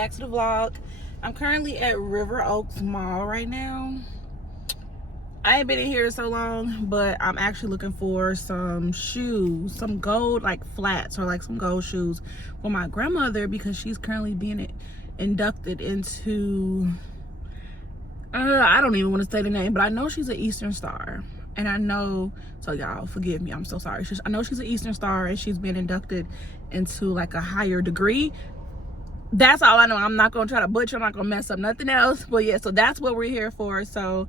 back to the vlog. I'm currently at River Oaks Mall right now. I ain't been in here so long, but I'm actually looking for some shoes, some gold like flats or like some gold shoes for my grandmother because she's currently being inducted into I don't even want to say the name, but I know she's an Eastern Star. And I know, so y'all forgive me, I'm so sorry. I know she's an Eastern Star and she's been inducted into like a higher degree. That's all I know. I'm not gonna try to butcher, I'm not gonna mess up nothing else. But yeah, so that's what we're here for. So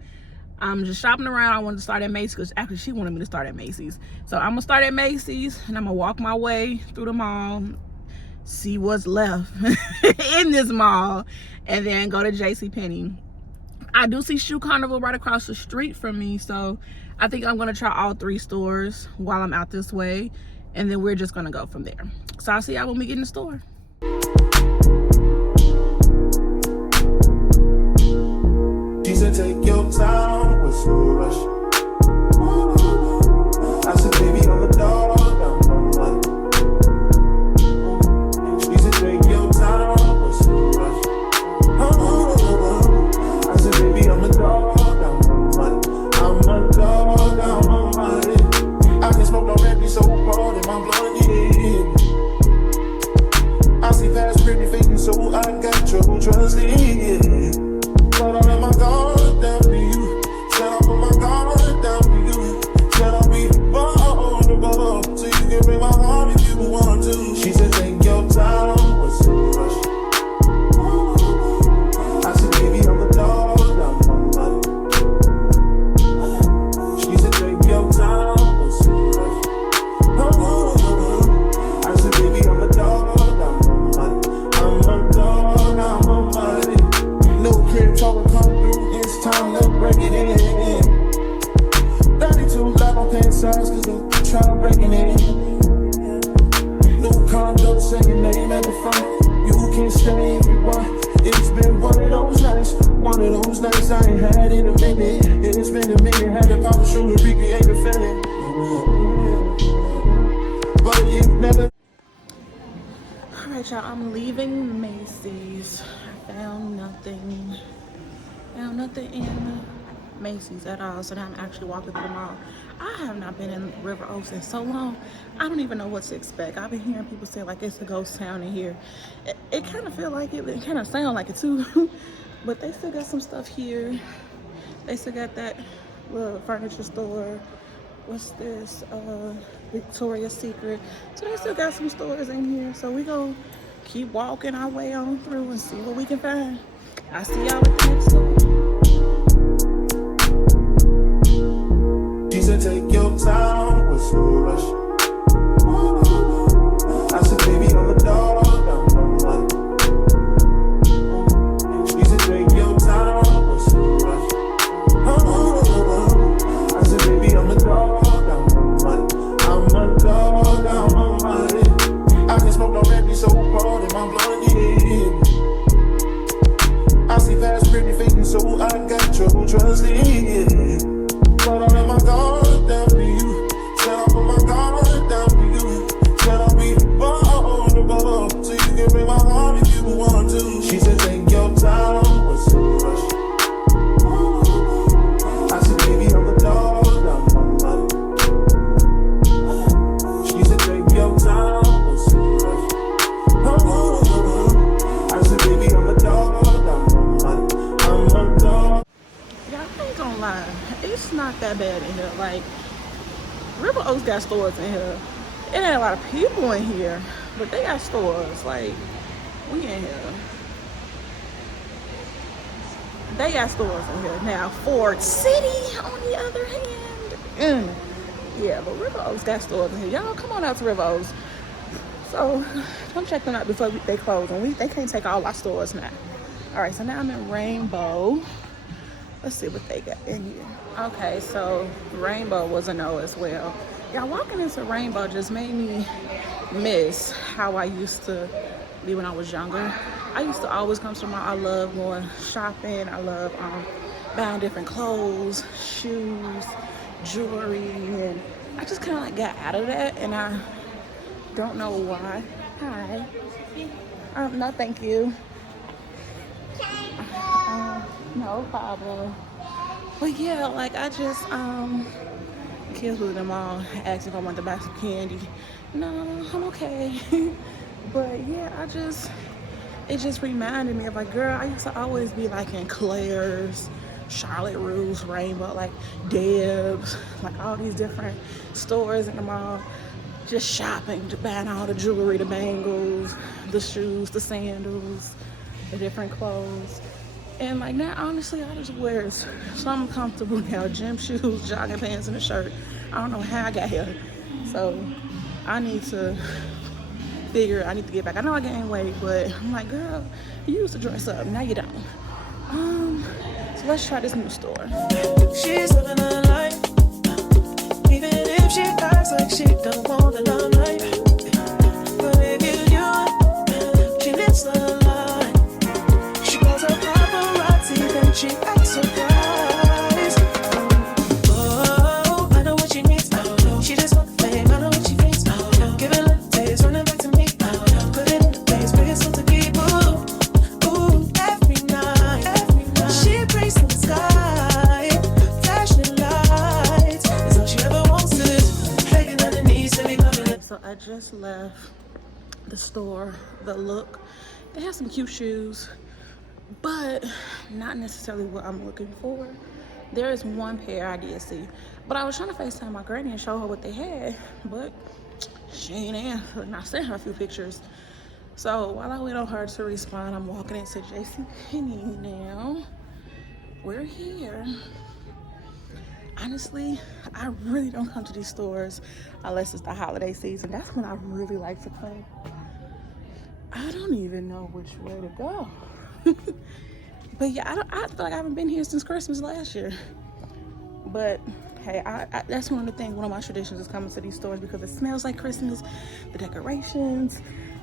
I'm just shopping around. I wanted to start at Macy's because actually she wanted me to start at Macy's. So I'm gonna start at Macy's and I'm gonna walk my way through the mall, see what's left in this mall, and then go to JCPenney. I do see Shoe Carnival right across the street from me, so I think I'm gonna try all 3 stores while I'm out this way, and then we're just gonna go from there. So I'll see y'all when we get in the store. She said, take your time, what's no rush? I said, baby, I'm a dog, I'm on one. She said, take your time, what's no rush? I said, baby, I'm a dog, I'm on one. I'm a dog, I'm on one. I can smoke already so hard in my blood, yeah. I see past pretty faces, so I got trouble trusting. But I let my guard down to you. Said I put my guard down to you. Said I'll be vulnerable, so you can break my heart if you want to. She said, take your time, what's the rush? I said, baby, I'm a dog, I'm on one. She said, take your time, what's the rush? I said, baby, I'm a dog, I'm on one. I'm a dog, I'm on one. No crib talking come through, it's time to break it in. 32 live on pants size, cause I'm trying to break it in. New condo, second name at the front. You can stay if you want. It's been one of those nights I ain't had in a minute. It's been a minute, had to pop a shoe to recreate the feeling. But it never. Alright y'all, I'm leaving Macy's. I found nothing in Macy's at all, so now I'm actually walking through the mall. I have not been in River Oaks in so long, I don't even know what to expect. I've been hearing people say like it's a ghost town in here. It kind of feel like it kind of sound like it too. But they still got some stuff here. They still got that little furniture store. What's this? Victoria's Secret. So they still got some stores in here. So we gonna keep walking our way on through and see what we can find. I'll see y'all at the next store. She said, take your time, what's no rush? I said, baby, I'm a dog, I'm on one. She said, take your time, what's no rush? I said, baby, I'm a dog, I'm on one. I'm a dog, I'm on one. I can smoke already so hard in my blood, yeah. I see past pretty faces, so I got trouble trusting. But I let my guard down to you. Said I put my guard down to you. Said I'll be vulnerable, so you can break my heart if you want to. She said, take your time, what's the rush? I said, baby, I'm a dog, I'm on one. She said, take your time, what's the rush? I said, baby, I'm a dog, I'm on one. I'm a dog. Y'all, I ain't gonna lie, it's not that bad in here. Like, River Oaks got stores in here. It ain't a lot of people in here, but they got stores. Like, we in here. They got stores in here. Now, Ford City, on the other hand, yeah, but River Oaks got stores in here. Y'all, come on out to River Oaks. So, come check them out before they close. And they can't take all our stores now. All right, so now I'm in Rainbow. Let's see what they got in here. Okay, so Rainbow was a no as well. Y'all, walking into Rainbow just made me miss how I used to be when I was younger. I used to always come to the mall. I love going shopping. I love buying different clothes, shoes, jewelry, and I just kind of like got out of that, and I don't know why. Hi. No, thank you. No problem. But yeah, like I just kids was at the mall asked if I wanted to buy some candy. No, I'm okay. But yeah, it just reminded me of like, girl, I used to always be like in Claire's, Charlotte Russe, Rainbow, like Deb's, like all these different stores in the mall, just shopping, buying all the jewelry, the bangles, the shoes, the sandals, the different clothes. And like now, honestly, I just wear something comfortable now, gym shoes, jogging pants, and a shirt. I don't know how I got here. So I need to get back. I know I gained weight, but I'm like, girl, you used to dress up, now you don't. So let's try this new store. She's living her life, even if she acts like she don't want the limelight. But if you knew, she lives the life. She calls her paparazzi, then she acts surprised. Oh, I know what she needs. She just want the fame, I know what she thinks. Give it a taste, running back to me. Put it in the place, bring it so to keep. Ooh, every night. She prays to the sky, flashing lights. It's all she ever wants is begging on her knees to be covered. So I just left the store, the Look. They have some cute shoes, but not necessarily what I'm looking for. There is one pair I did see, but I was trying to FaceTime my granny and show her what they had, but she ain't answered, and I sent her a few pictures. So while I wait on her to respond, I'm walking into JCPenney now. We're here. Honestly, I really don't come to these stores unless it's the holiday season. That's when I really like to come. I don't even know which way to go. But yeah, I feel like I haven't been here since Christmas last year. But hey, that's one of the things, one of my traditions is coming to these stores because it smells like Christmas, the decorations.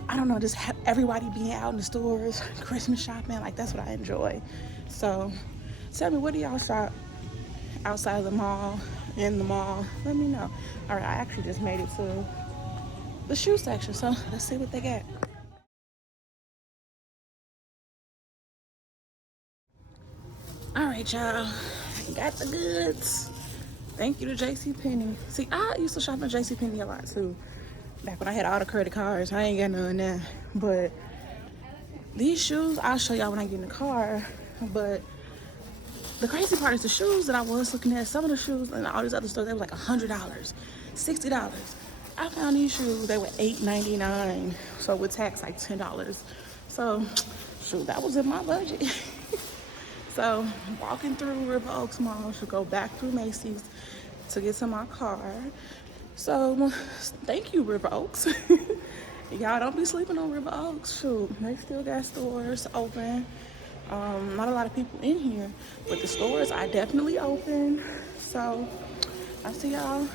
I don't know, just have everybody being out in the stores, Christmas shopping, like that's what I enjoy. So tell me, what do y'all shop outside of the mall, in the mall? Let me know. All right, I actually just made it to the shoe section, so let's see what they got. All right, y'all, got the goods. Thank you to JCPenney. See, I used to shop at JCPenney a lot too. Back when I had all the credit cards, I ain't got none now. But these shoes, I'll show y'all when I get in the car. But the crazy part is the shoes that I was looking at, some of the shoes in all these other stores, they were like $100, $60. I found these shoes, they were $8.99. So with tax, like $10. So, shoot, that was in my budget. So, walking through River Oaks Mall to go back through Macy's to get to my car. So, thank you, River Oaks. Y'all don't be sleeping on River Oaks. Shoot, they still got stores open. Not a lot of people in here, but the stores are definitely open. So, I'll see y'all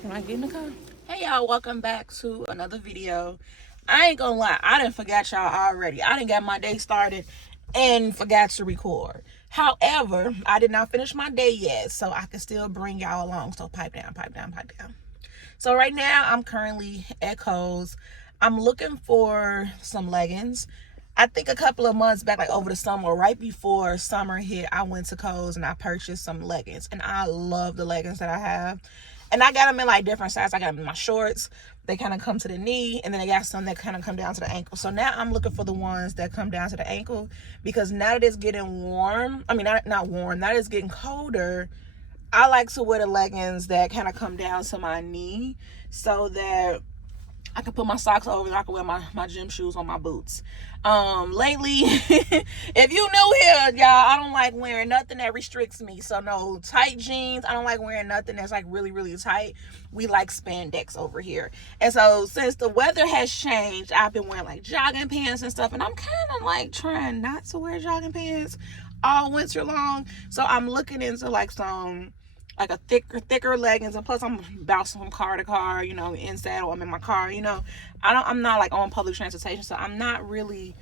when I get in the car. Hey y'all, welcome back to another video. I ain't gonna lie, I done forgot y'all already. I done got my day started and forgot to record. However, I did not finish my day yet, so I can still bring y'all along. So pipe down, pipe down, pipe down. So right now, I'm currently at Kohl's. I'm looking for some leggings. I think a couple of months back, like over the summer, right before summer hit, I went to Kohl's and I purchased some leggings. And I love the leggings that I have. And I got them in like different sizes. I got them in my shorts. They kind of come to the knee, and then I got some that kind of come down to the ankle. So now I'm looking for the ones that come down to the ankle, because now that it's getting warm, I mean, not warm, now that it's getting colder, I like to wear the leggings that kind of come down to my knee so that I can put my socks over and I can wear my gym shoes on my boots. Lately, if you new here, y'all, I don't like wearing nothing that restricts me. So no tight jeans. I don't like wearing nothing that's like really, really tight. We like spandex over here. And so since the weather has changed, I've been wearing like jogging pants and stuff. And I'm kind of like trying not to wear jogging pants all winter long. So I'm looking into like some like a thicker leggings, and plus I'm bouncing from car to car, you know, inside or I'm in my car, you know. I'm not like on public transportation, so I'm not really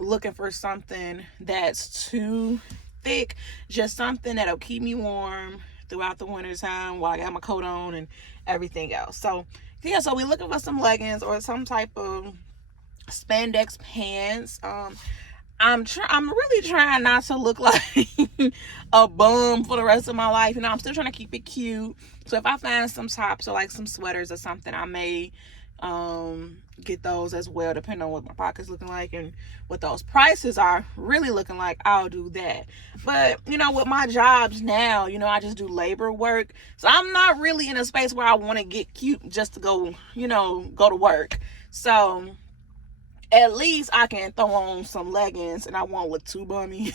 looking for something that's too thick, just something that'll keep me warm throughout the winter time while I got my coat on and everything else. So yeah, so we're looking for some leggings or some type of spandex pants. I'm really trying not to look like a bum for the rest of my life. You know, I'm still trying to keep it cute. So if I find some tops or like some sweaters or something, I may get those as well, depending on what my pocket's looking like and what those prices are really looking like. I'll do that. But you know, with my jobs now, you know, I just do labor work, so I'm not really in a space where I want to get cute just to go, you know, go to work. So at least I can throw on some leggings and I won't look too bummy.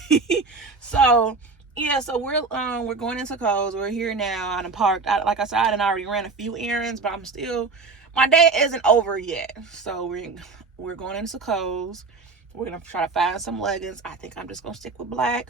So yeah, so we're going into Kohl's. We're here now. I'm parked. Like I said, I already ran a few errands, but my day isn't over yet. So we're going into Kohl's. We're gonna try to find some leggings. I think I'm just gonna stick with black.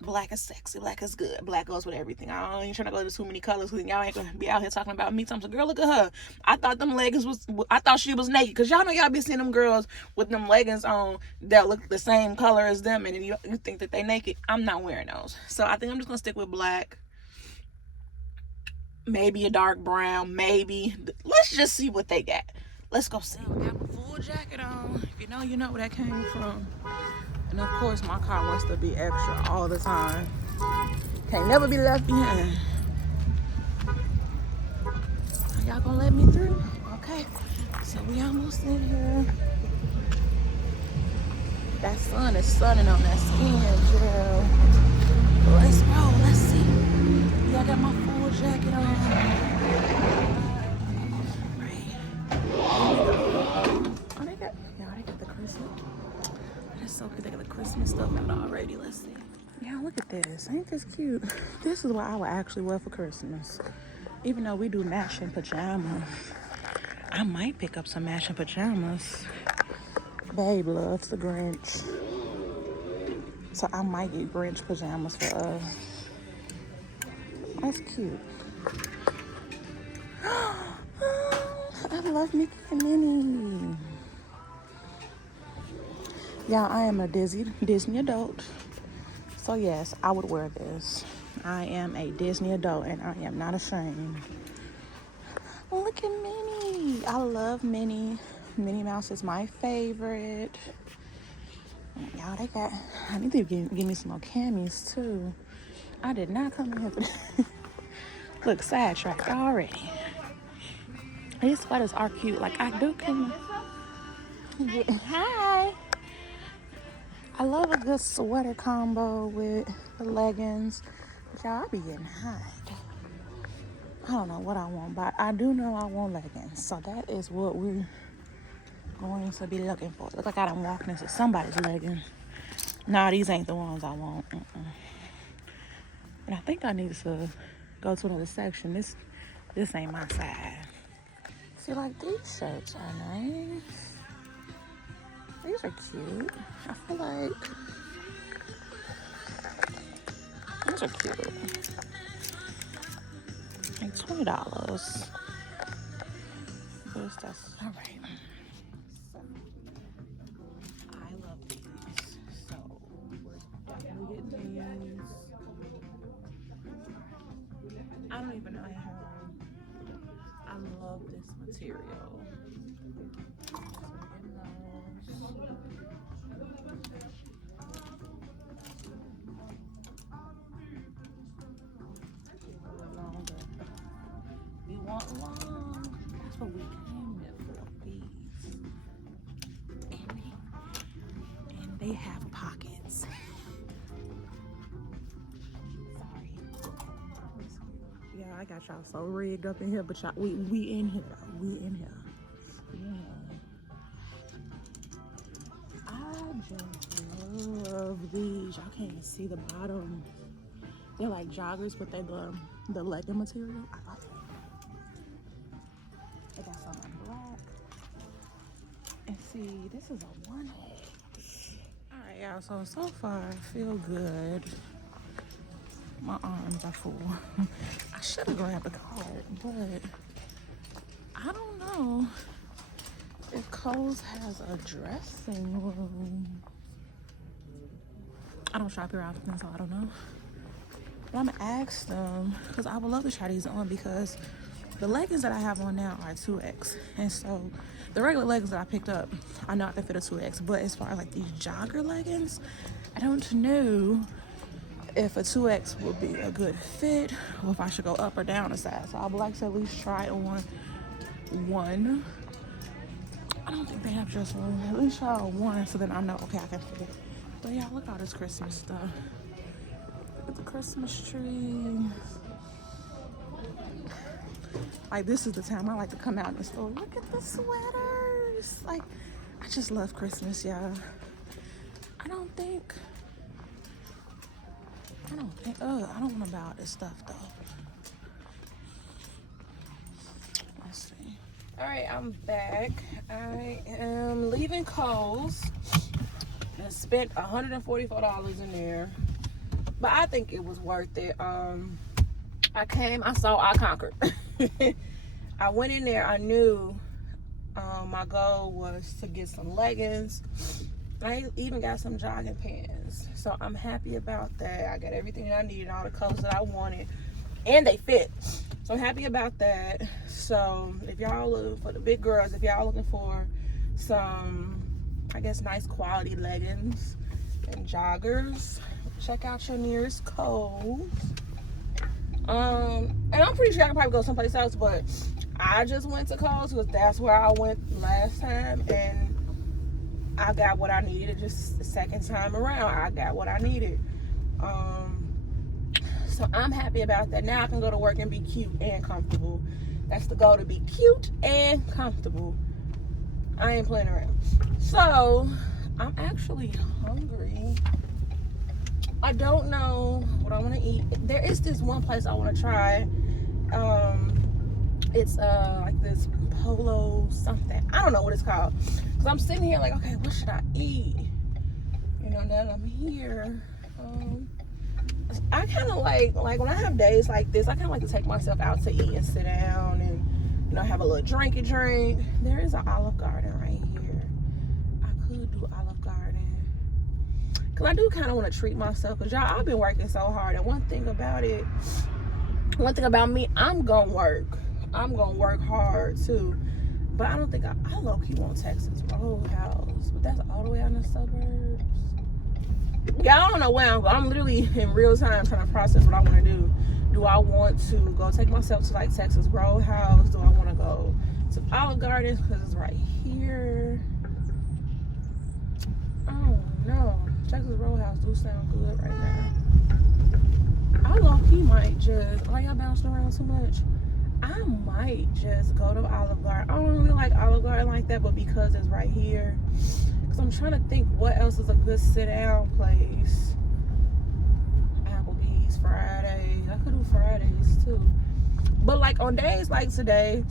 Black is sexy. Black is good. Black goes with everything. I ain't trying to go to too many colors because y'all ain't gonna be out here talking about me. Something, girl, look at her. I thought she was naked, because y'all know y'all be seeing them girls with them leggings on that look the same color as them, and then you think that they naked. I'm not wearing those. So I think I'm just gonna stick with black. Maybe a dark brown. Maybe. Let's just see what they got. Let's go see. I got my full jacket on. If you know where that came from. And of course, my car wants to be extra all the time. Can't never be left behind. Are y'all gonna let me through? Okay. So we almost in here. That sun is sunning on that skin, girl. Let's roll. Let's see. Yeah, I got my full jacket on. Right. Oh, they got the Christmas. That's so good. They got the Christmas stuff out already. Let's see. Yeah, look at this. Ain't this cute? This is what I would actually wear for Christmas. Even though we do matching pajamas, I might pick up some matching pajamas. Babe loves the Grinch, so I might get Grinch pajamas for us. That's cute. I love Mickey and Minnie. Yeah, I am a Disney adult. So yes, I would wear this. I am a Disney adult and I am not ashamed. Look at Minnie. I love Minnie. Minnie Mouse is my favorite. Y'all, I need to give me some more camis too. I did not come in here for this. Look, sidetracked already. These sweaters are cute. Like, I do kind of... Hi. I love a good sweater combo with the leggings. But y'all, I be getting hot. I don't know what I want, but I do know I want leggings. So that is what we're going to be looking for. Look like I done walked into somebody's leggings. Nah, these ain't the ones I want. And I think I need to go to another section. This ain't my side. See, like, these shirts are nice. These are cute. I feel like these are cute. Like $20. That's all right. So I love these. So we're definitely getting these. I don't even know how. I love this material. We want long. That's what we came here for. These. And they have pockets. Sorry. Yeah, I got y'all so rigged up in here, but y'all, we in here. We in here. Yeah. I just love these. Y'all can't even see the bottom. They're like joggers, but they're the legging material. I love it. I got some in black. And see, this is a 1A. Alright, y'all, so far I feel good. My arms are full. I should have grabbed a card, but I don't know if Kohl's has a dressing room. I don't shop here often, so I don't know. But I'm gonna ask them, because I would love to try these on, because the leggings that I have on now are 2X. And so The regular leggings that I picked up, I know I can fit a 2X, but as far as like these jogger leggings, I don't know if a 2X would be a good fit or if I should go up or down a size. So I would like to at least try on one. I don't think they have just one. At least try on one so then I know, okay, I can fit it. But yeah, look at all this Christmas stuff. Look at the Christmas tree. Like, this is the time I like to come out in the store. Look at the sweaters. Like, I just love Christmas, y'all. I don't want to buy all this stuff, though. Let's see. All right, I'm back. I am leaving Kohl's. I spent $144 in there. But I think it was worth it. I saw, I conquered. I went in there, I knew my goal was to get some leggings. I even got some jogging pants. So I'm happy about that. I got everything that I needed, all the colors that I wanted. And they fit. So I'm happy about that. So if y'all looking for the big girls, if y'all looking for some, I guess, nice quality leggings and joggers, check out your nearest Kohl's. And I'm pretty sure I could probably go someplace else, but I just went to Kohl's because that's where I went last time, and I got what I needed. Just the second time around, I got what I needed. So I'm happy about that. Now I can go to work and be cute and comfortable. That's the goal, to be cute and comfortable. I ain't playing around. So I'm actually hungry. I don't know what I want to eat. There is this one place I want to try. It's like this Polo something. I don't know what it's called. Cause I'm sitting here like, okay, what should I eat? You know, now that I'm here. I kind of like when I have days like this, I kind of like to take myself out to eat and sit down and, you know, have a little drinky drink. There is an Olive Garden right here. I could do Olive Garden. Cause I do kind of want to treat myself. Cause y'all, I've been working so hard. And one thing about me, I'm gonna work. I'm gonna work hard too. But I don't think I low-key want Texas Roadhouse. But that's all the way out in the suburbs. Yeah, I don't know where I'm going. I'm literally in real time trying to process what I want to do. Do I want to go take myself to like Texas Roadhouse? Do I want to go to Olive Garden because it's right here? I don't know. Texas Roadhouse do sound good right now. I low-key might just, are y'all bouncing around too much? I might just go to Olive Garden. I don't really like Olive Garden like that, but because it's right here. Because I'm trying to think what else is a good sit-down place. Applebee's, Fridays. I could do Fridays too. But like on days like today,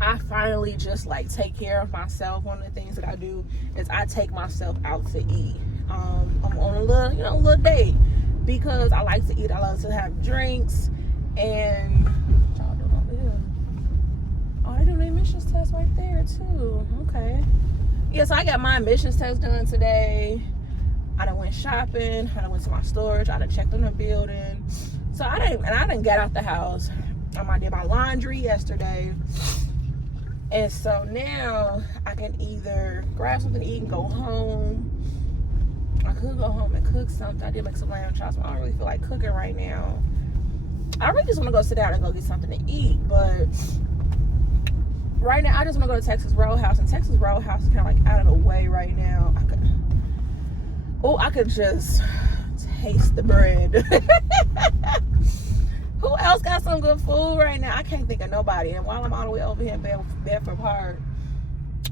I finally just like take care of myself. One of the things that I do is I take myself out to eat. I'm on a little, little date because I like to eat. I love to have drinks. And what y'all doing over here? Oh, they doing the emissions test right there too. Okay. Yeah, so I got my emissions test done today. I done went shopping. I done went to my storage. I done checked on the building. So I didn't get out the house. I did my laundry yesterday. And so now I can either grab something to eat and go home. I could go home and cook something. I did make some lamb chops, but I don't really feel like cooking right now. I really just want to go sit down and go get something to eat, but right now I just want to go to Texas Roadhouse, and Texas Roadhouse is kind of like out of the way right now. I could just taste the bread. Who else got some good food right now? I can't think of nobody. And while I'm all the way over here in Bedford Park,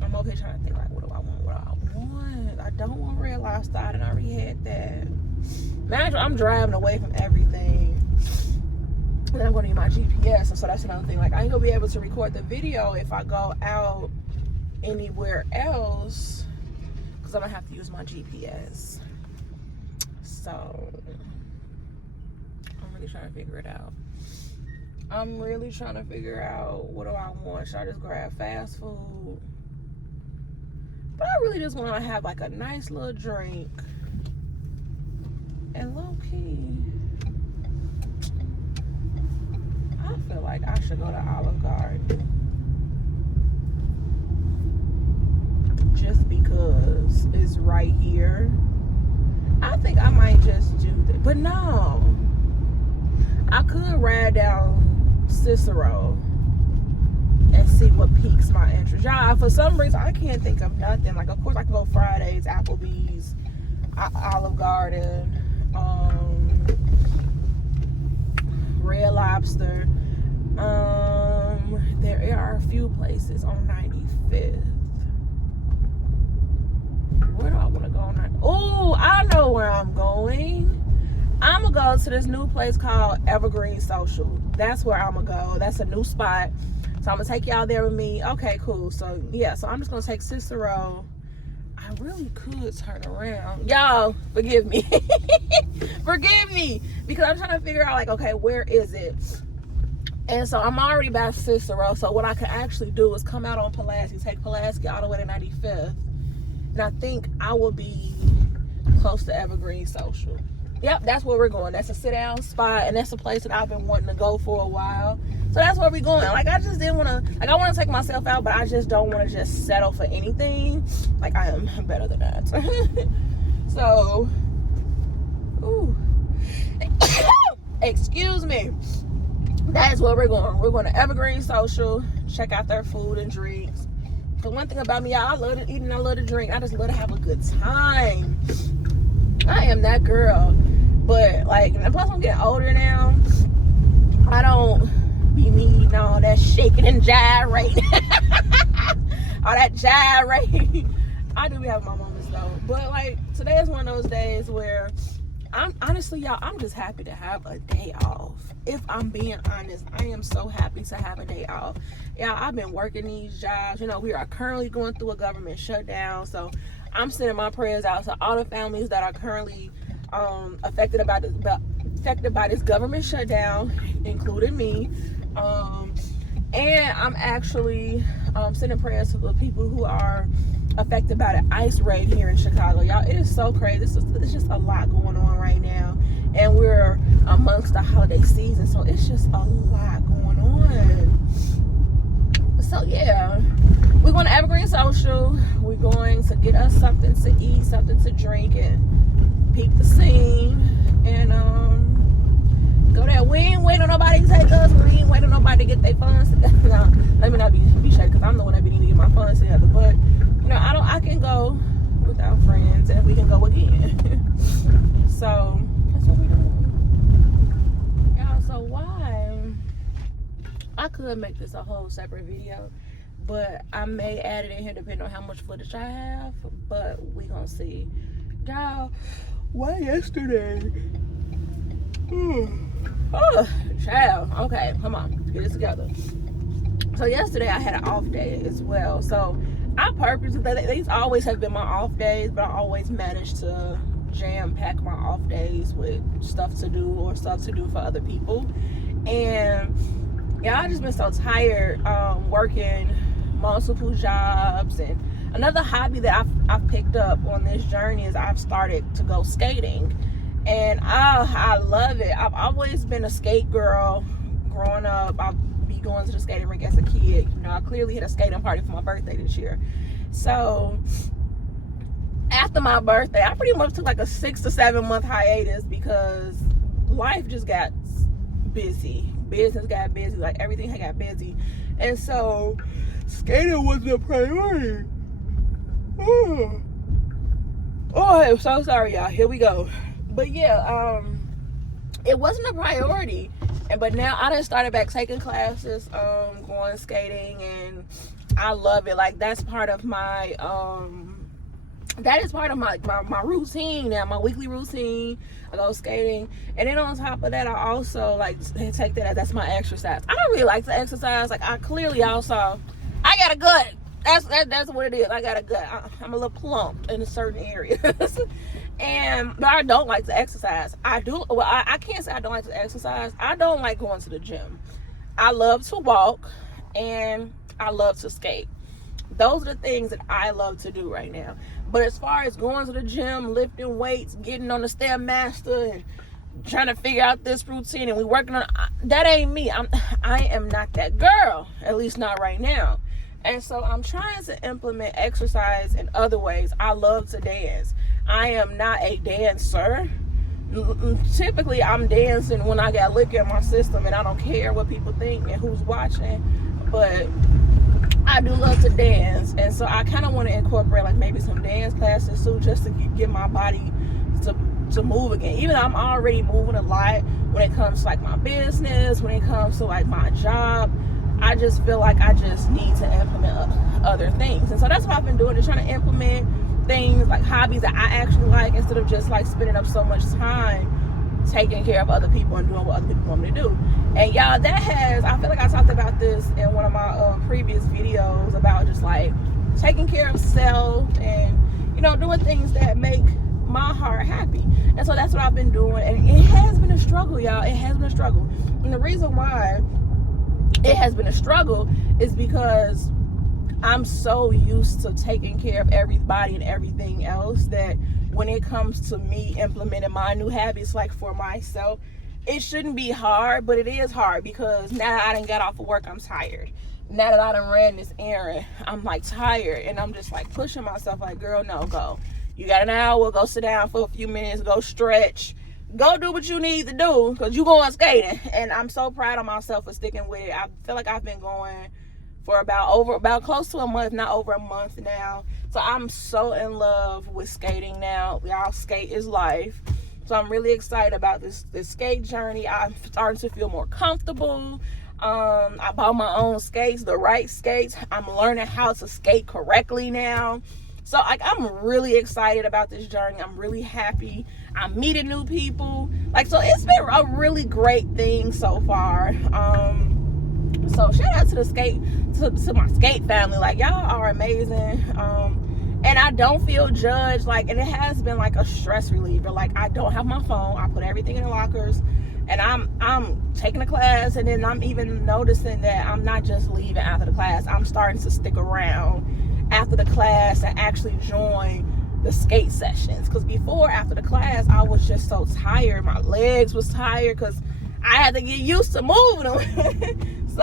I'm over here trying to think like, what do I want? I don't want Red Lobster. I done already had that. Imagine I'm driving away from everything. And I'm going to use my GPS, and so that's another thing. Like, I ain't going to be able to record the video if I go out anywhere else because I'm going to have to use my GPS. So, I'm really trying to figure it out. I'm really trying to figure out what do I want. Should I just grab fast food? But I really just want to have like a nice little drink. And low-key, I feel like I should go to Olive Garden. just because it's right here. I think I might just do that. But no. I could ride down Cicero and see what piques my interest. Y'all, for some reason, I can't think of nothing. Like, of course, I can go Fridays, Applebee's, Olive Garden, Red Lobster. There are a few places on 95th. Where do I want to go now? Oh, I know where I'm going. I'm going to go to this new place called Evergreen Social. That's where I'm going to go. That's a new spot. So I'm going to take y'all there with me. Okay, cool. So, yeah. So I'm just going to take Cicero. I really could turn around. Y'all, forgive me. Forgive me. Because I'm trying to figure out, like, okay, where is it? And so I'm already by Cicero. So what I could actually do is come out on Pulaski, take Pulaski all the way to 95th. And I think I will be close to Evergreen Social. Yep, that's where we're going. That's a sit-down spot, and that's a place that I've been wanting to go for a while. So that's where we're going. Like, I just didn't want to, like, I want to take myself out, but I just don't want to just settle for anything. Like, I am better than that. So, ooh. Excuse me. That is where we're going. We're going to Evergreen Social, check out their food and drinks. The one thing about me, y'all, I love to eat and I love to drink. I just love to have a good time. I am that girl. But, like, and plus I'm getting older now. I don't be needing all that shaking and gyrating. All that gyrating. I do be having my moments, though. But, like, today is one of those days where I'm honestly, y'all, I'm just happy to have a day off. If I'm being honest, I am so happy to have a day off. Yeah, I've been working these jobs. You know, we are currently going through a government shutdown. So I'm sending my prayers out to all the families that are currently affected by this government shutdown, including me. And I'm actually sending prayers to the people who are affected by the ice raid here in Chicago. Y'all, it is so crazy. It's just a lot going on right now. And we're amongst the holiday season, so it's just a lot going on. So, yeah. We're going to Evergreen Social. We're going to get us something to eat, something to drink, and peep the scene. And, go there. We ain't waiting on nobody to take us. We ain't waiting on nobody to get their funds together. No, let me not be shady, because I'm the one that be needing to get my funds together. But, you know, I can go without friends, and we can go again. So, that's what we're doing. Y'all, so why? I could make this a whole separate video, but I may add it in here depending on how much footage I have. But we gonna see. Y'all, why yesterday? Oh, child. Okay, come on, get it together. So yesterday I had an off day as well. So I purposely, these always have been my off days, but I always manage to jam pack my off days with stuff to do or stuff to do for other people. And yeah, I've just been so tired working multiple jobs. And another hobby that I've picked up on this journey is I've started to go skating. And I love it. I've always been a skate girl growing up. I'll be going to the skating rink as a kid. You know, I clearly had a skating party for my birthday this year. So after my birthday, I pretty much took like a 6 to 7 month hiatus because life just got busy. Business got busy. Like everything had got busy. And so skating wasn't a priority. Oh, I'm so sorry, y'all. Here we go. But yeah, it wasn't a priority. But now I done started back taking classes, going skating, and I love it. Like that's part of my that is part of my routine now, my weekly routine. I go skating, and then on top of that, I also like take that. That's my exercise. I don't really like to exercise. Like I clearly also, I got a gut. That's what it is. I got a gut. I'm a little plump in certain areas. But I don't like to exercise. I do. Well, I can't say I don't like to exercise. I don't like going to the gym. I love to walk, and I love to skate. Those are the things that I love to do right now. But as far as going to the gym, lifting weights, getting on the Stairmaster, and trying to figure out this routine, and we working on that ain't me. I am not that girl. At least not right now. And so I'm trying to implement exercise in other ways. I love to dance. I am not a dancer. Typically, I'm dancing when I got liquor in my system and I don't care what people think and who's watching. But I do love to dance. And so I kind of want to incorporate like maybe some dance classes too, just to get my body to move again. Even though I'm already moving a lot when it comes to like my business, when it comes to like my job, I just feel like I just need to implement other things. And so that's what I've been doing, is trying to implement things like hobbies that I actually like, instead of just like spending up so much time taking care of other people and doing what other people want me to do. And y'all, that has, I feel like I talked about this in one of my previous videos about just like taking care of self and, you know, doing things that make my heart happy. And so that's what I've been doing, and it has been a struggle, y'all. It has been a struggle. And the reason why it has been a struggle is because I'm so used to taking care of everybody and everything else that when it comes to me implementing my new habits, like for myself, it shouldn't be hard, but it is hard, because now that I done got off of work, I'm tired. Now that I done ran this errand, I'm like tired, and I'm just like pushing myself like, girl, no, go. You got an hour, go sit down for a few minutes, go stretch, go do what you need to do, because you going skating. And I'm so proud of myself for sticking with it. I feel like I've been going for about close to a month, not over a month now. So I'm so in love with skating now. Y'all, skate is life. So I'm really excited about this skate journey. I'm starting to feel more comfortable. I bought my own skates, the right skates. I'm learning how to skate correctly now. So like, I'm really excited about this journey. I'm really happy. I'm meeting new people. Like, so it's been a really great thing so far. So shout out to to my skate family. Like, y'all are amazing. And I don't feel judged. Like, and it has been like a stress reliever. Like, I don't have my phone. I put everything in the lockers, and I'm taking a class, and then I'm even noticing that I'm not just leaving after the class. I'm starting to stick around after the class and actually join the skate sessions. Because before, after the class, I was just so tired. My legs was tired because I had to get used to moving them. So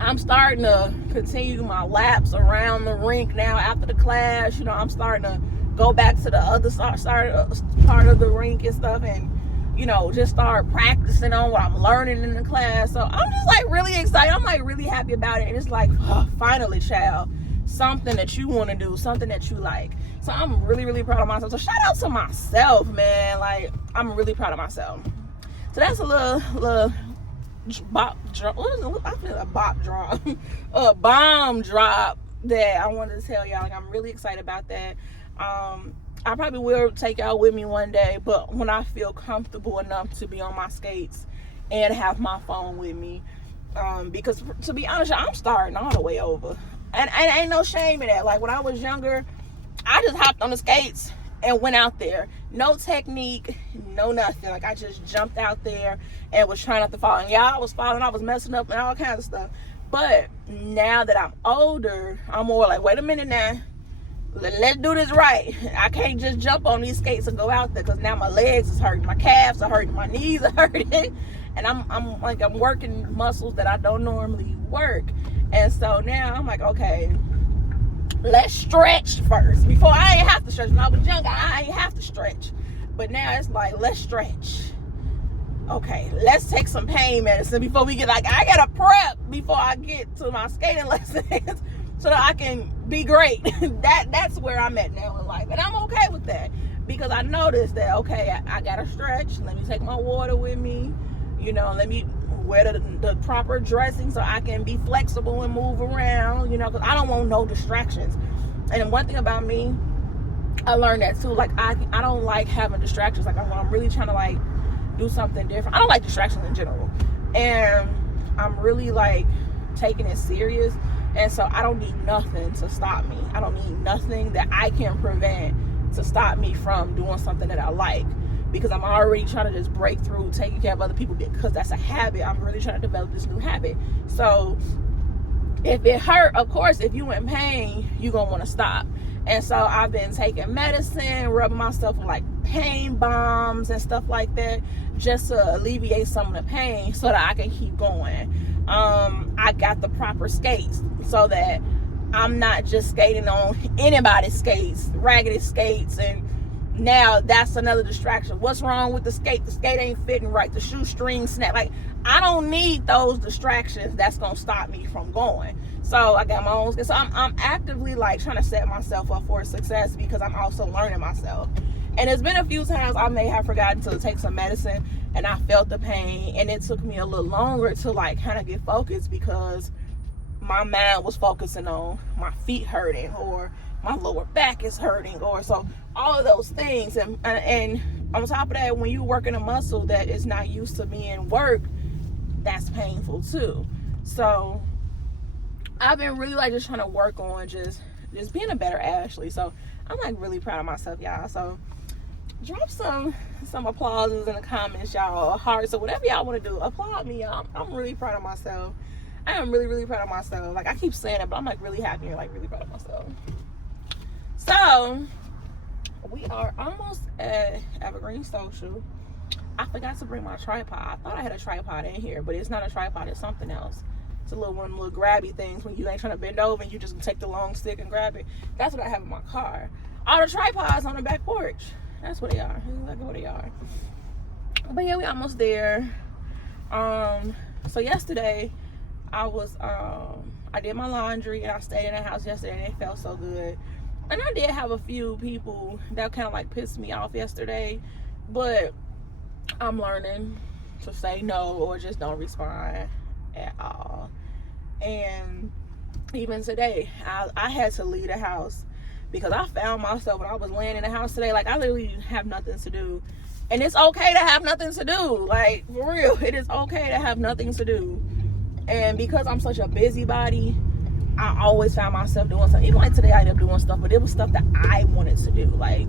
I'm starting to continue my laps around the rink now after the class. You know, I'm starting to go back to the other part of the rink and stuff, and, you know, just start practicing on what I'm learning in the class. So I'm just like really excited. I'm like really happy about it. And it's like, oh, finally, child, something that you want to do, something that you like. So I'm really, really proud of myself. So shout out to myself, man. Like, I'm really proud of myself. So that's a little bop drop. What is it? I feel a bop drop, a bomb drop that I wanted to tell y'all. Like, I'm really excited about that. I probably will take y'all with me one day, but when I feel comfortable enough to be on my skates and have my phone with me, because to be honest, I'm starting all the way over, and ain't no shame in that. Like, when I was younger, I just hopped on the skates and went out there. No technique, no nothing. Like, I just jumped out there and was trying not to fall. And y'all, I was falling, I was messing up and all kinds of stuff. But now that I'm older, I'm more like, wait a minute now. Let's do this right. I can't just jump on these skates and go out there, because now my legs is hurting, my calves are hurting, my knees are hurting, and I'm working muscles that I don't normally work. And so now I'm like, okay, let's stretch first. Before, I ain't have to stretch. When I was younger, I ain't have to stretch, but now it's like, let's stretch. Okay, let's take some pain medicine before we get, like, I gotta prep before I get to my skating lessons so that I can be great. That's where I'm at now in life, and I'm okay with that, because I noticed that, okay, I gotta stretch. Let me take my water with me, you know, let me wear the proper dressing so I can be flexible and move around, you know, because I don't want no distractions. And one thing about me, I learned that too, like, I don't like having distractions. Like, when I'm really trying to like do something different, I don't like distractions in general, and I'm really like taking it serious. And so I don't need nothing to stop me. I don't need nothing that I can prevent to stop me from doing something that I like, because I'm already trying to just break through taking care of other people, because that's a habit. I'm really trying to develop this new habit. So if it hurt, of course, if you in pain, you're gonna want to stop. And so I've been taking medicine, rubbing myself with like pain bombs and stuff like that, just to alleviate some of the pain so that I can keep going. I got the proper skates so that I'm not just skating on anybody's skates, raggedy skates, and now that's another distraction. What's wrong with the skate? The skate ain't fitting right. The shoestring snap. Like, I don't need those distractions that's gonna stop me from going. So I got my own. So I'm actively like trying to set myself up for success because I'm also learning myself. And it's been a few times I may have forgotten to take some medicine and I felt the pain, and it took me a little longer to like kind of get focused because my mind was focusing on my feet hurting or my lower back is hurting, or so all of those things. And on top of that, when you working a muscle that is not used to being worked, that's painful too. So I've been really like just trying to work on just being a better Ashley. So I'm like really proud of myself, y'all. So drop some applauses in the comments, y'all, or hearts, or whatever y'all want to do. Applaud me, y'all. I'm really proud of myself. I am really, really proud of myself. Like, I keep saying it, but I'm like really happy and like really proud of myself. So we are almost at Evergreen Social. I forgot to bring my tripod. I thought I had a tripod in here, but it's not a tripod, it's something else. It's a little grabby things when you ain't trying to bend over and you just take the long stick and grab it. That's what I have in my car. All the tripods on the back porch. That's what they are. That's exactly what they are. But yeah, we almost there. So yesterday I did my laundry and I stayed in the house yesterday and it felt so good. And I did have a few people that kind of like pissed me off yesterday, but I'm learning to say no or just don't respond at all. And even today, I had to leave the house because I found myself when I was laying in the house today, like I literally have nothing to do. And it's okay to have nothing to do. Like, for real, it is okay to have nothing to do. And because I'm such a busybody, I always found myself doing something. Even like today, I ended up doing stuff, but it was stuff that I wanted to do, like,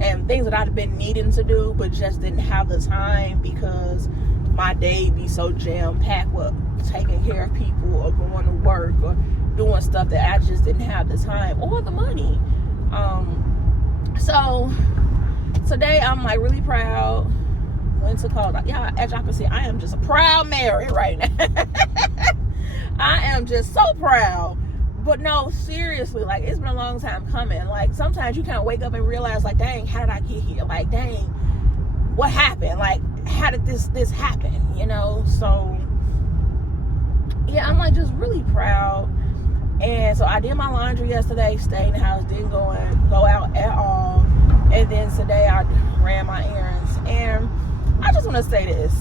and things that I'd been needing to do, but just didn't have the time because my day be so jam-packed with taking care of people or going to work or doing stuff that I just didn't have the time or the money. So today I'm like really proud. Went to call, yeah, as y'all can see, I am just a proud Mary right now. I am just so proud. But no, seriously, like, it's been a long time coming. Like, sometimes you kind of wake up and realize, like, dang, how did I get here? Like, dang, what happened? Like, how did this happen? You know? So yeah, I'm like just really proud. And so I did my laundry yesterday, stayed in the house, didn't go out at all. And then today I ran my errands. And I just want to say this.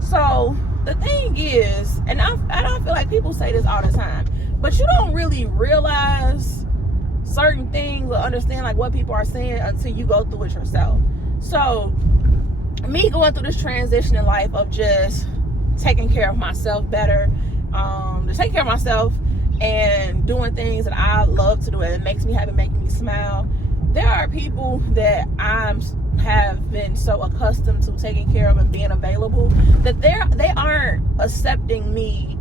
So the thing is, and I don't feel like people say this all the time, but you don't really realize certain things or understand like what people are saying until you go through it yourself. So me going through this transition in life of just taking care of myself better, just taking care of myself and doing things that I love to do and it makes me happy, making me smile. There are people that have been so accustomed to taking care of and being available that they aren't accepting me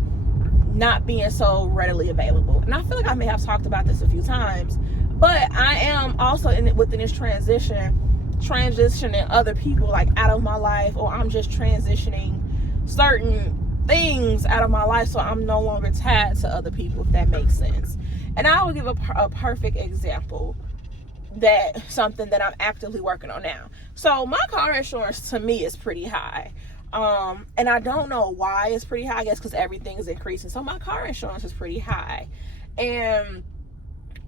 not being so readily available. And I feel like I may have talked about this a few times, but I am also within this transitioning other people like out of my life, or I'm just transitioning certain things out of my life so I'm no longer tied to other people, if that makes sense. And I will give a perfect example. That something that I'm actively working on now. So my car insurance to me is pretty high. And I don't know why it's pretty high. I guess because everything is increasing. So my car insurance is pretty high. And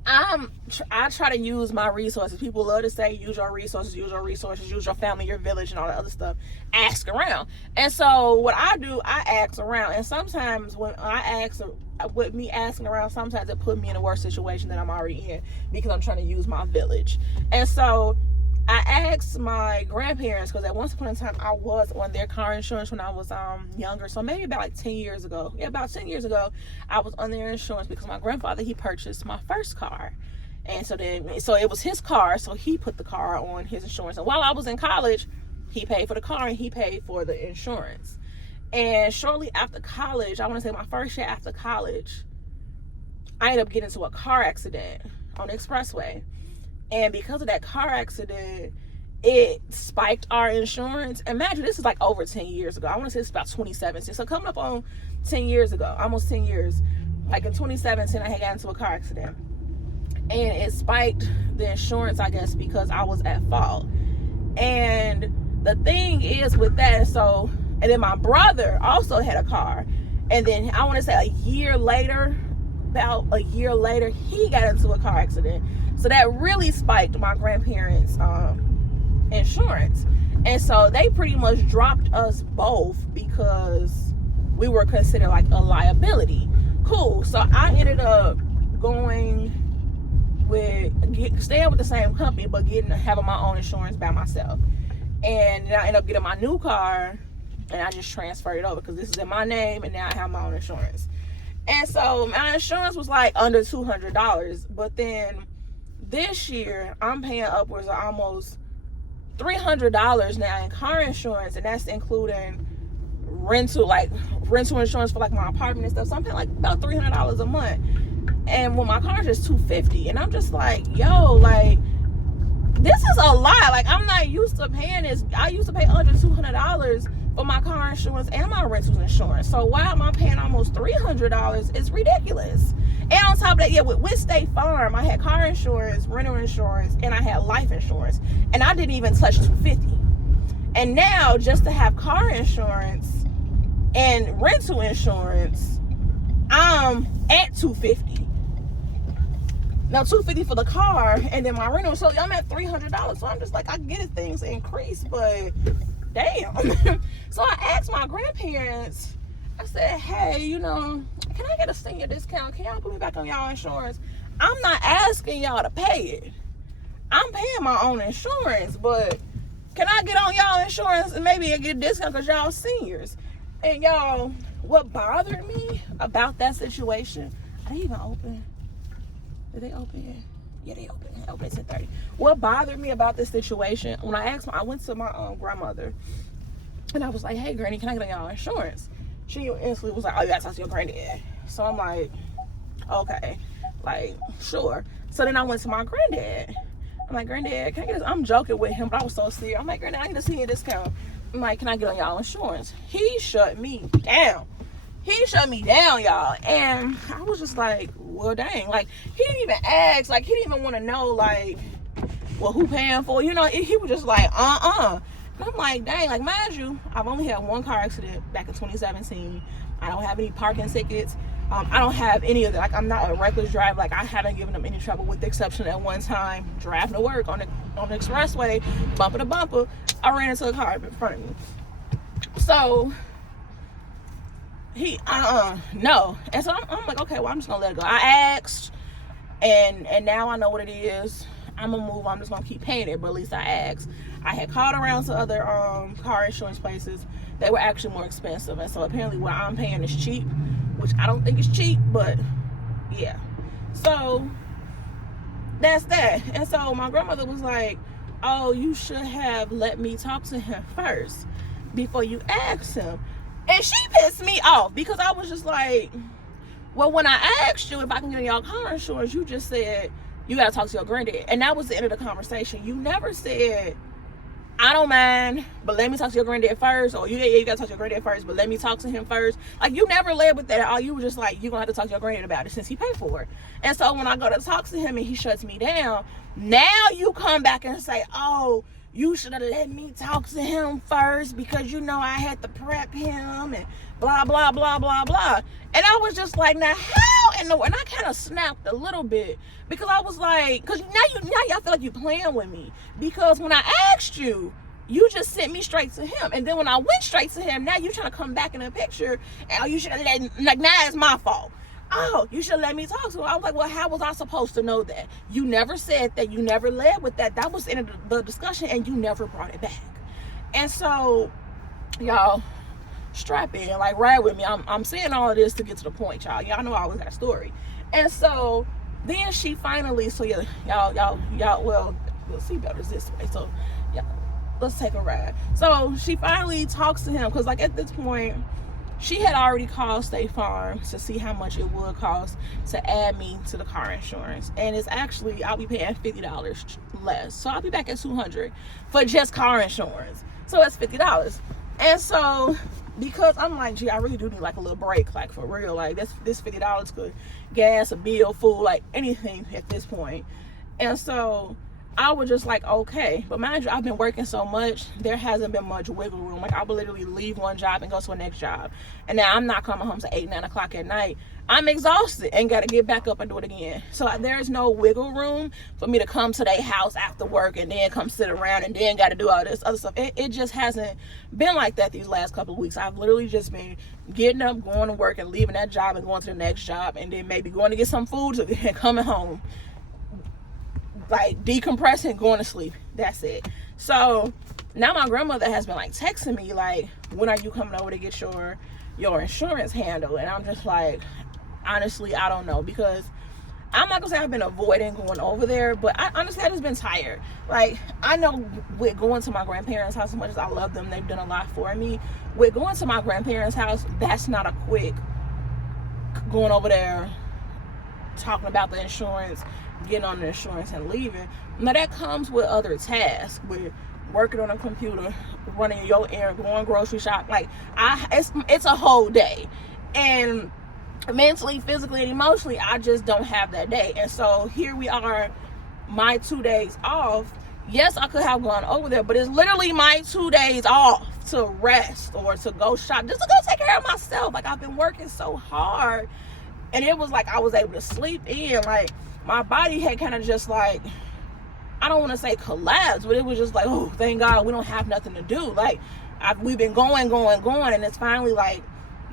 I try to use my resources. People love to say, use your resources, use your family, your village, and all that other stuff. Ask around. And so what I do, I ask around. And sometimes when I ask, with me asking around, sometimes it put me in a worse situation than I'm already in because I'm trying to use my village. And so I asked my grandparents, because at once upon a time I was on their car insurance when I was younger. So maybe about like 10 years ago. Yeah, about 10 years ago, I was on their insurance because my grandfather, he purchased my first car. And so it was his car, so he put the car on his insurance. And while I was in college, he paid for the car and he paid for the insurance. And shortly after college, I want to say my first year after college, I ended up getting into a car accident on the expressway. And because of that car accident, it spiked our insurance. Imagine, this is like over 10 years ago. I want to say it's about 2017. So coming up on 10 years ago, almost 10 years. Like in 2017, I had gotten into a car accident. And it spiked the insurance, I guess, because I was at fault. And the thing is with that, so, and then my brother also had a car. And then I want to say about a year later, he got into a car accident. So that really spiked my grandparents' insurance. And so they pretty much dropped us both because we were considered like a liability. Cool. So I ended up going with staying with the same company, but having my own insurance by myself. And then I ended up getting my new car, and I just transferred it over because this is in my name, and now I have my own insurance. And so my insurance was like under $200, but then this year I'm paying upwards of almost $300 now in car insurance, and that's including rental insurance for like my apartment and stuff. So I'm paying like about $300 a month, and when my car is just $250, and I'm just like, yo, like, this is a lot. Like, I'm not used to paying this. I used to pay under $200 for my car insurance and my rental insurance. So why am I paying almost $300? It's ridiculous. And on top of that, yeah, with State Farm, I had car insurance, rental insurance, and I had life insurance, and I didn't even touch $250. And now, just to have car insurance and rental insurance, I'm at $250. Now $250 for the car, and then my rental, so I'm at $300. So I'm just like, I get it, things increase, but damn. So I asked my grandparents, I said, hey, you know, can I get a senior discount? Can y'all put me back on y'all insurance? I'm not asking y'all to pay it. I'm paying my own insurance, but can I get on y'all insurance and maybe get a discount because y'all seniors? And y'all, what bothered me about that situation, are they even open? Did they open yet? Yeah, they open. They open at 10:30. What bothered me about this situation, when I went to my grandmother, and I was like, hey, Granny, can I get on y'all insurance? She instantly was like, oh, you gotta talk to your granddad. So I'm like, okay, like, sure. So then I went to my granddad. I'm like, Granddad, can I get this? I'm joking with him, but I was so serious. I'm like, Granddad, I need to see a discount. I'm like, can I get on y'all insurance? He shut me down. Y'all. And I was just like, well, dang. Like, he didn't even ask. Like, he didn't even want to know, like, well, who paying for? You know, he was just like, And I'm like, dang. Like, mind you, I've only had one car accident back in 2017. I don't have any parking tickets. I don't have any of that. Like, I'm not a reckless driver. Like, I haven't given them any trouble, with the exception at one time, driving to work on the expressway, bumper to bumper, I ran into a car in front of me. So he no. And so I'm like, okay, well, I'm just gonna let it go. I asked, and now I know what it is. I'm gonna move. I'm just gonna keep paying it, but at least I asked. I had called around to other car insurance places. They were actually more expensive, and so apparently what I'm paying is cheap, which I don't think is cheap, but yeah. So that's that. And so my grandmother was like, oh, you should have let me talk to him first before you asked him. And she pissed me off because I was just like, well, when I asked you if I can get y'all car insurance, you just said you gotta talk to your granddad. And that was the end of the conversation. You never said, I don't mind, but let me talk to your granddad first, or you gotta talk to your granddad first, but let me talk to him first. Like, you never led with that at all. You were just like, you're gonna have to talk to your granddad about it since he paid for it. And so when I go to talk to him and he shuts me down, now you come back and say, oh, you should have let me talk to him first because, you know, I had to prep him and blah, blah, blah, blah, blah. And I was just like, now how in the world? And I kind of snapped a little bit because I was like, because now y'all feel like you're playing with me. Because when I asked you, you just sent me straight to him. And then when I went straight to him, now you're trying to come back in the picture and, oh, you should have let, like, now it's my fault. Oh, you should let me talk to him. I was like, well, how was I supposed to know that? You never said that. You never led with that. That was in the discussion, and you never brought it back. And so, y'all, strap in, like, ride with me. I'm saying all of this to get to the point, y'all. Y'all know I always got a story. And so then she finally, so yeah, y'all, well, seatbelt is this way. So, yeah, let's take a ride. So she finally talks to him because, like, at this point, she had already called State Farm to see how much it would cost to add me to the car insurance. And it's actually, I'll be paying $50 less. So I'll be back at $200 for just car insurance. So it's $50. And so, because I'm like, gee, I really do need like a little break, like for real. Like this $50 could gas, a bill, food, like anything at this point. And so I was just like, okay. But mind you, I've been working so much, there hasn't been much wiggle room. Like, I would literally leave one job and go to a next job. And now I'm not coming home to 8, 9 o'clock at night. I'm exhausted and got to get back up and do it again. So there's no wiggle room for me to come to their house after work and then come sit around and then got to do all this other stuff. It just hasn't been like that these last couple of weeks. I've literally just been getting up, going to work, and leaving that job and going to the next job, and then maybe going to get some food and coming home. Like decompressing, going to sleep. That's it. So now my grandmother has been like texting me like, when are you coming over to get your insurance handled? And I'm just like, honestly, I don't know, because I'm not gonna say I've been avoiding going over there, but I just been tired. Like, I know with going to my grandparents' house, as much as I love them, they've done a lot for me. With going to my grandparents' house, that's not a quick going over there, talking about the insurance, getting on the insurance and leaving. Now that comes with other tasks, with working on a computer, running your errand, going grocery shop. Like, it's a whole day, and mentally, physically, and emotionally, I just don't have that day. And so here we are, my 2 days off. Yes, I could have gone over there, but it's literally my 2 days off to rest or to go shop, just to go take care of myself. Like, I've been working so hard, and it was like I was able to sleep in. Like, my body had kind of just like, I don't want to say collapsed, but it was just like, oh, thank God we don't have nothing to do. Like, we've been going, and it's finally like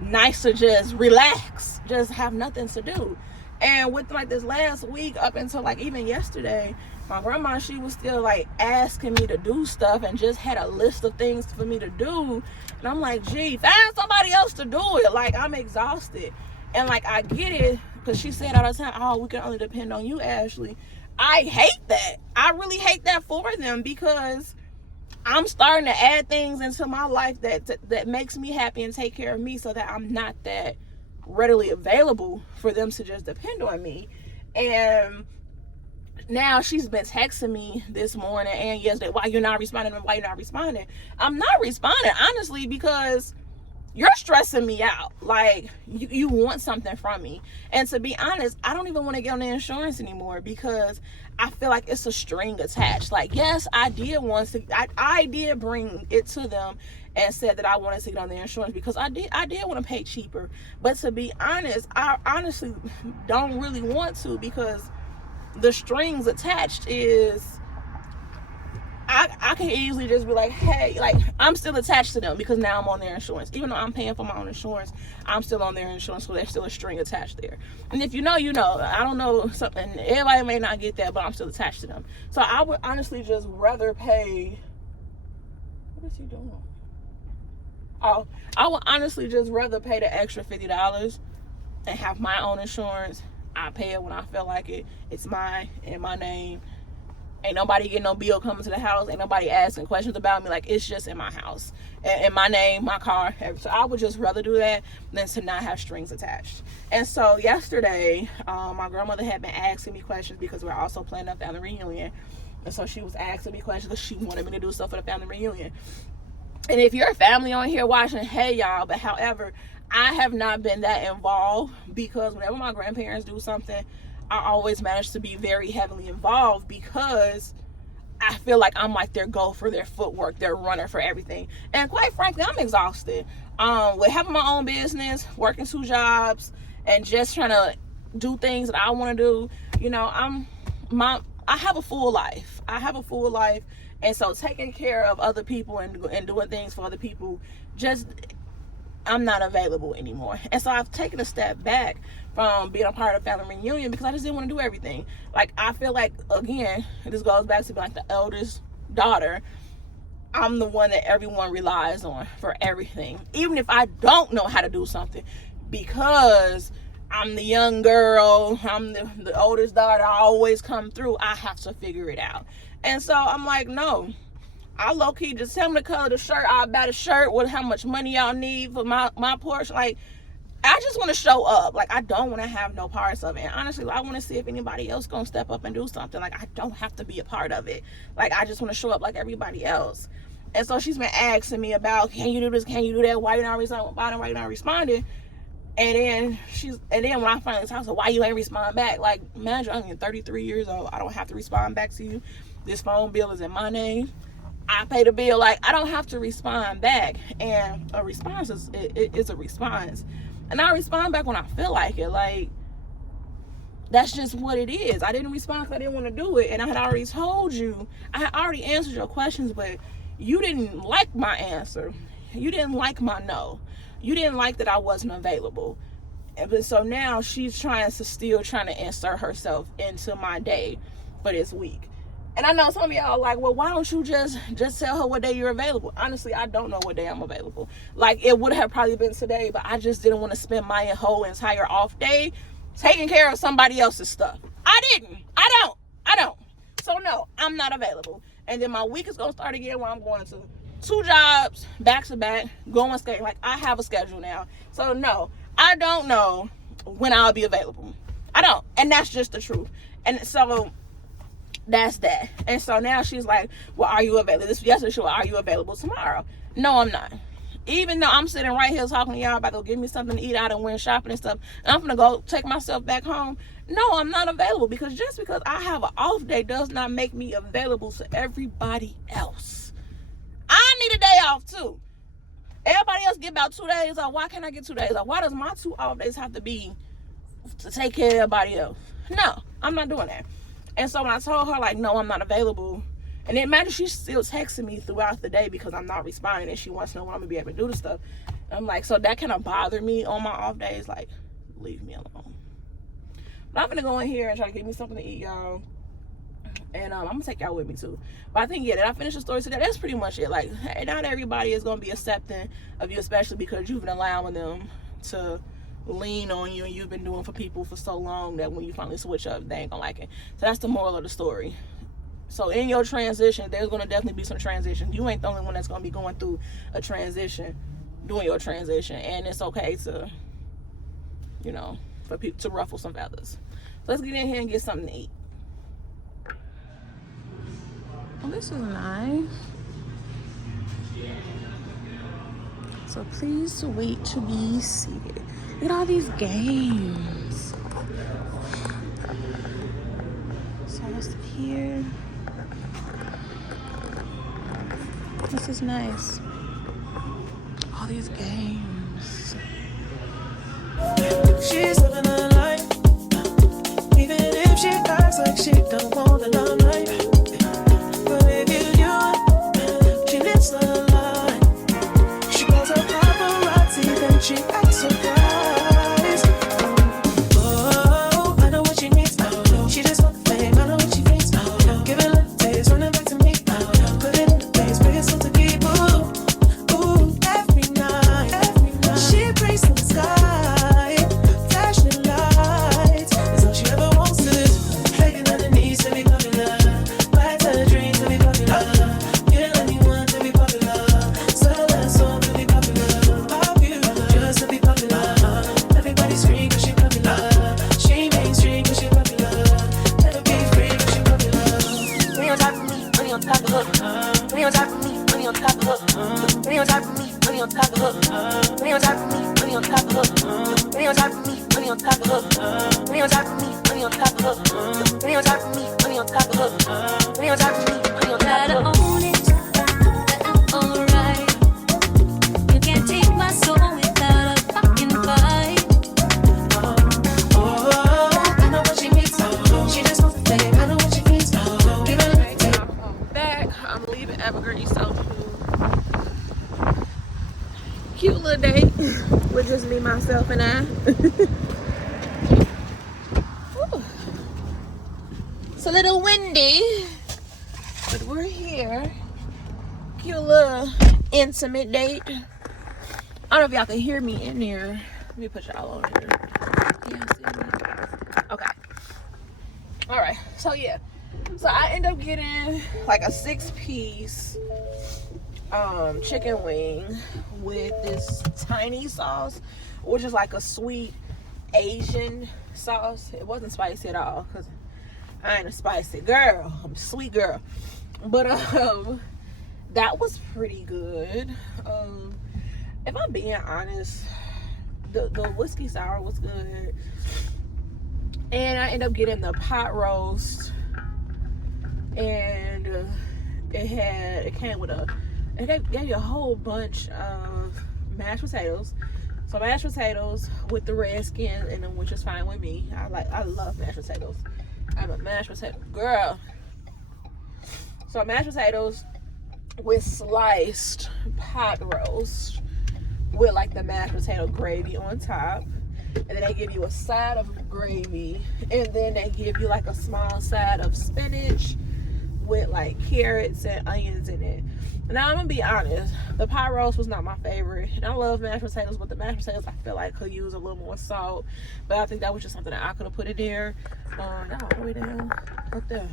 nice to just relax, just have nothing to do. And with like this last week up until like even yesterday, my grandma, she was still like asking me to do stuff and just had a list of things for me to do. And I'm like, gee, find somebody else to do it. Like, I'm exhausted. And like, I get it, because she said all the time, oh, we can only depend on you, Ashley. I hate that. I really hate that for them, because I'm starting to add things into my life that makes me happy and take care of me, so that I'm not that readily available for them to just depend on me. And now she's been texting me this morning and yesterday, why you're not responding? I'm not responding, honestly, because you're stressing me out. Like, you want something from me. And to be honest, I don't even want to get on the insurance anymore, because I feel like it's a string attached. Like, yes, I did bring it to them and said that I wanted to get on the insurance, because I did want to pay cheaper. But to be honest, I honestly don't really want to, because the strings attached is, I can easily just be like, hey, like, I'm still attached to them, because now I'm on their insurance. Even though I'm paying for my own insurance, I'm still on their insurance, so there's still a string attached there. And if you know, you know. I don't know something, everybody may not get that, but I'm still attached to them. So I would honestly just rather pay, what is he doing? Oh, I would honestly just rather pay the extra $50 and have my own insurance. I pay it when I feel like it. It's mine, in my name. Ain't nobody getting no bill coming to the house. Ain't nobody asking questions about me. Like, it's just in my house, in my name, my car. So I would just rather do that than to not have strings attached. And so yesterday, my grandmother had been asking me questions, because we're also planning a family reunion. And so she was asking me questions because she wanted me to do stuff for the family reunion. And if you're a family on here watching, hey y'all, but however, I have not been that involved, because whenever my grandparents do something, I always manage to be very heavily involved, because I feel like I'm like their gopher, their footwork, their runner for everything. And quite frankly, I'm exhausted. With having my own business, working 2 jobs, and just trying to do things that I want to do. You know, I have a full life. And so taking care of other people and doing things for other people, I'm not available anymore. And so I've taken a step back from being a part of family reunion, because I just didn't want to do everything. Like, I feel like, again, this goes back to being like the eldest daughter. I'm the one that everyone relies on for everything, even if I don't know how to do something, because I'm the young girl, I'm the oldest daughter, I always come through, I have to figure it out. And so I'm like, no, I low-key just tell me the color of the shirt. I'll buy the shirt with how much money y'all need for my portion. Like, I just want to show up. Like, I don't want to have no parts of it. And honestly, I want to see if anybody else gonna step up and do something. Like, I don't have to be a part of it. Like, I just want to show up like everybody else. And so she's been asking me about, can you do this? Can you do that? Why you not responding? Why you not responding? And then when I finally talk, so why you ain't respond back? Like, imagine I'm 33 years old. I don't have to respond back to you. This phone bill is in my name. I pay the bill. Like, I don't have to respond back. And a response is a response. And I respond back when I feel like it. Like, that's just what it is. I didn't respond because I didn't want to do it. And I had already told you. I had already answered your questions, but you didn't like my answer. You didn't like my no. You didn't like that I wasn't available. But so now she's still trying to insert herself into my day for this week. And I know some of y'all are like, well, why don't you just tell her what day you're available? Honestly, I don't know what day I'm available. Like, it would have probably been today, but I just didn't want to spend my whole entire off day taking care of somebody else's stuff. I don't. So no, I'm not available. And then my week is going to start again where I'm going to 2 jobs back to back, going skating. Like, I have a schedule now. So no, I don't know when I'll be available. I don't. And that's just the truth. And so that's that. And so now she's like, well, are you available? Yesterday she was, are you available tomorrow? No, I'm not. Even though I'm sitting right here talking to y'all about to go give me something to eat out and went shopping and stuff, and I'm gonna go take myself back home. No, I'm not available, because just because I have an off day does not make me available to everybody else. I need a day off too. Everybody else get about 2 days off. Why can't I get 2 days off? Why does my 2 off days have to be to take care of everybody else? No, I'm not doing that. And so when I told her, like, no, I'm not available, and then imagine she's still texting me throughout the day because I'm not responding, and she wants to know when I'm gonna be able to do the stuff. I'm like, so that kind of bother me on my off days. Like, leave me alone. But I'm gonna go in here and try to get me something to eat, y'all. And I'm gonna take y'all with me too. But I think, yeah, did I finish the story today? That's pretty much it. Like, hey, not everybody is gonna be accepting of you, especially because you've been allowing them to lean on you, and you've been doing for people for so long that when you finally switch up, they ain't gonna like it. So that's the moral of the story. So in your transition, there's gonna definitely be some transition. You ain't the only one that's gonna be going through a transition, doing your transition, and it's okay to, you know, for people to ruffle some feathers. So let's get in here and get something to eat. Oh, this is nice. So please wait to be seated. Look at all these games. So let's sit here. This is nice. All these games. She's living her life, even if she acts like she don't want the limelight. But if you do it, she lives the life. She calls her paparazzi, then she acts surprised. Oh, I know what she needs. She just want the fame, I know what she thinks. Give it a taste, running back to me. Put it in the place where it's to keep. Ooh, every night. She prays to the sky, flashing lights. It's all she ever wants is begging on her knees to be popular. Back to the dreams to be popular. Kill anyone to be popular. Sell her soul to be popular. Pop you just to be popular. Everybody scream 'cause she popular. She mainstream 'cause she popular. Never be free 'cause she popular. Money on top of me, money on top of her. Money on top of me, money on top of her. Money on top of me, money on top of her. Money on top of me, money on top of her. Money on top of me, money on top of her. Money on top of me, money on top of her. Money on top of me, money on top of her. Money on top of me, money on top of her. Gotta own it, that's alright. You can't take my soul without a fucking fight. Oh, I know what she needs. She just wants the fame. I know what she needs. Give her a taste. I'm back. I'm leaving Evergreen South Food. Cute little date with just me, myself, and I. Whew. It's a little windy, but we're here. Cute little intimate date. I don't know if y'all can hear me in there. Let me put y'all on here. Can y'all see me? Okay. All right. So yeah, So I end up getting like a 6-piece chicken wing with this tiny sauce, which is like a sweet Asian sauce. It wasn't spicy at all because I ain't a spicy girl. I'm a sweet girl. But that was pretty good. If I'm being honest, the whiskey sour was good. And I ended up getting the pot roast, and it gave you a whole bunch of mashed potatoes. So mashed potatoes with the red skin, and then, which is fine with me. I love mashed potatoes. I'm a mashed potato girl. So mashed potatoes with sliced pot roast with like the mashed potato gravy on top. And then they give you a side of gravy, and then they give you like a small side of spinach with like carrots and onions in it. Now I'm gonna be honest, the pot roast was not my favorite, and I love mashed potatoes, but the mashed potatoes I feel like could use a little more salt. But I think that was just something that I could have put in there. Not all the way down up there.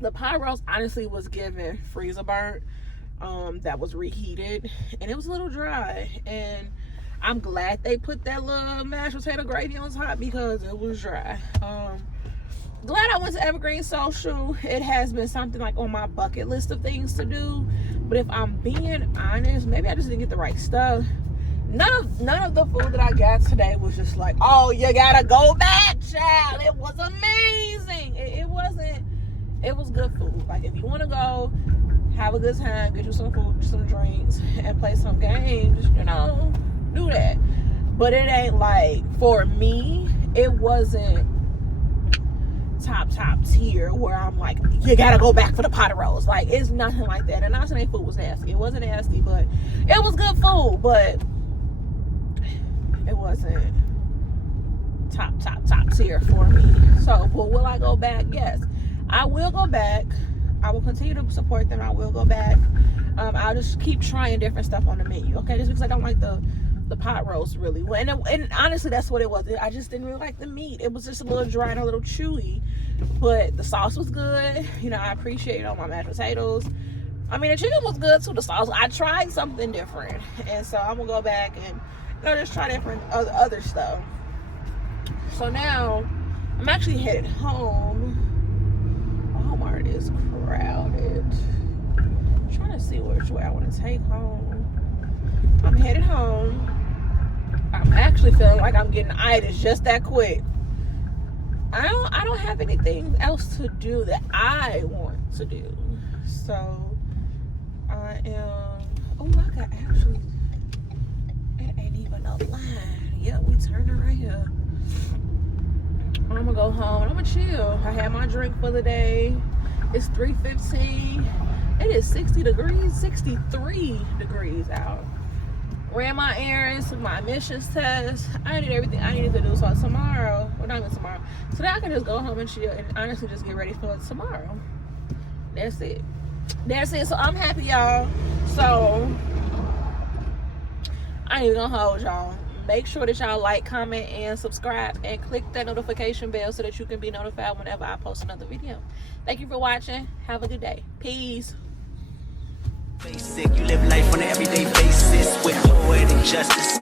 The pot roast honestly was given freezer burnt, that was reheated, and it was a little dry. And I'm glad they put that little mashed potato gravy on top because it was dry. Glad I went to Evergreen Social. It has been something like on my bucket list of things to do. But if I'm being honest, maybe I just didn't get the right stuff. None of the food that I got today was just like, oh, you gotta go back, child. It was amazing. It wasn't. It was good food. Like, if you want to go have a good time, get you some food, some drinks, and play some games, do that. But it ain't like, for me, it wasn't top tier where I'm like, you gotta go back for the pot roast. Like, it's nothing like that. And I'm not saying food was nasty. It wasn't nasty, but it was good food. But it wasn't top tier for me. So, but will I go back? Yes, I will go back. I will continue to support them. I will go back. I'll just keep trying different stuff on the menu. Okay, just because I don't like the pot roast really well. And honestly, that's what it was. I just didn't really like the meat. It was just a little dry and a little chewy. But the sauce was good. I appreciate all my mashed potatoes. I mean, the chicken was good too. The sauce, I tried something different. And so I'm going to go back and, just try different other stuff. So now, I'm actually headed home. Walmart is crowded. I'm trying to see which way I want to take home. I'm headed home. I'm actually feeling like I'm getting itis just that quick. I don't have anything else to do that I want to do. So I am. Oh, I got actually. It ain't even a line. Yeah, we turning right here. I'm gonna go home. I'm gonna chill. I had my drink for the day. It's 3:15. It is 60 degrees, 63 degrees out. Ran my errands, took my admissions test. I did everything I needed to do. So tomorrow, well, not even tomorrow, today I can just go home and chill and honestly just get ready for tomorrow. That's it. So I'm happy, y'all. So I ain't even gonna hold y'all. Make sure that y'all like, comment, and subscribe, and click that notification bell so that you can be notified whenever I post another video. Thank you for watching. Have a good day. Peace. Basic, you live life on an everyday basis with hood and justice.